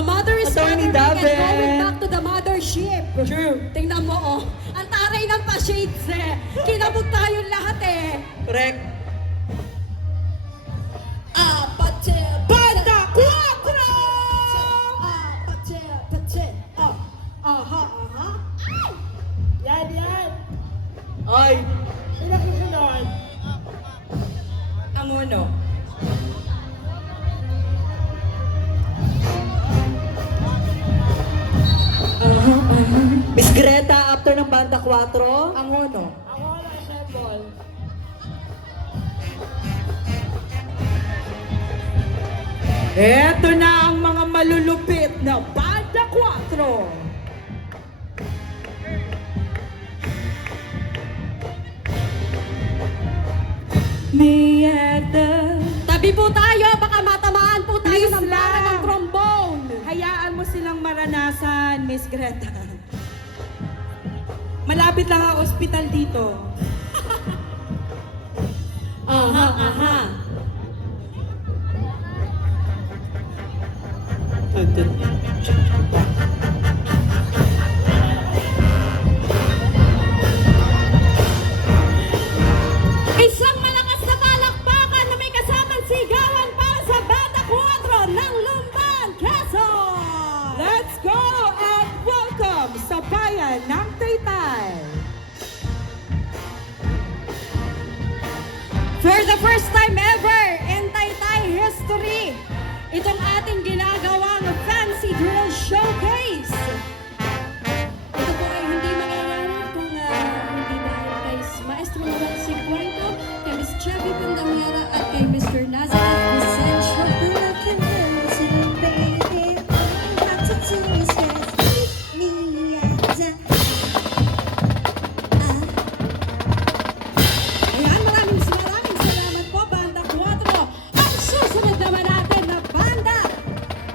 The mother is Attorney gathering and Daven. going back to the mothership. True. Tingnan mo, oh. Ang taray ng pa-shades eh. Kinabog tayong lahat eh. Correct. Banda 4! Aha. Yan. Ay, Sino susunod? Ang uno. Miss Greta, after ng Banda 4. Ang uno. Ako na assemble. Eto na ang mga malulupit na Banda 4. Miyada. Tabi po tayo, baka matamaan po tayo Please ng bala lang. ng trombone. Hayaan mo silang maranasan, Miss Greta. Malapit lang ang ospital dito. Aha. Isang malakas na palakpakan na may kasamang sigawan para sa Banda 4 ng Lumban, Quezon! Let's go and welcome sa bayan ng Taytay. For the first time ever in Taytay history, itong ating ginagawang fancy drill showcase. Ito po ay hindi mangyayari kung hindi dahil kay Maestro Noel Sigüenza, kay Miss Chevy Pandamera at kay Mr. Nazareth Vicencio. Ayan, maraming salamat po, Banda 4. Ang susunod naman natin na banda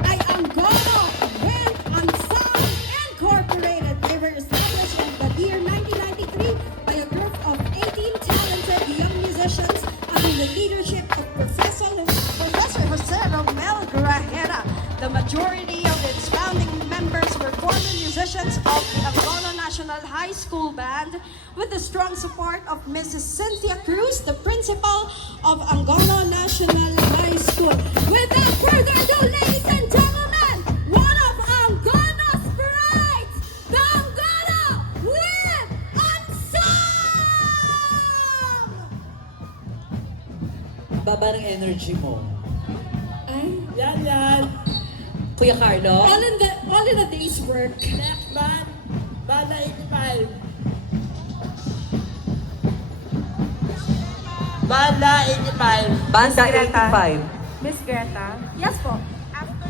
ay ang Gono Wind Ensemble Incorporated. They were established in the year 1993 by a group of 18 talented young musicians under the leadership of Professor Jose Romel Grajera. The majority of its founding members were former musicians of the Angono National High School Band with the strong support of Mrs. Cynthia Cruz, the principal of Angono National High School. Without further ado, ladies and gentlemen, one of Angono's brides, the Angono Wind Ensemble! Baba ng energy mo. Ay, Yan. Kuya Carlo? all in a day's work. Next band. Banda 85. Banda 85. Banda Miss Greta. 85. Miss Greta, Yes po. after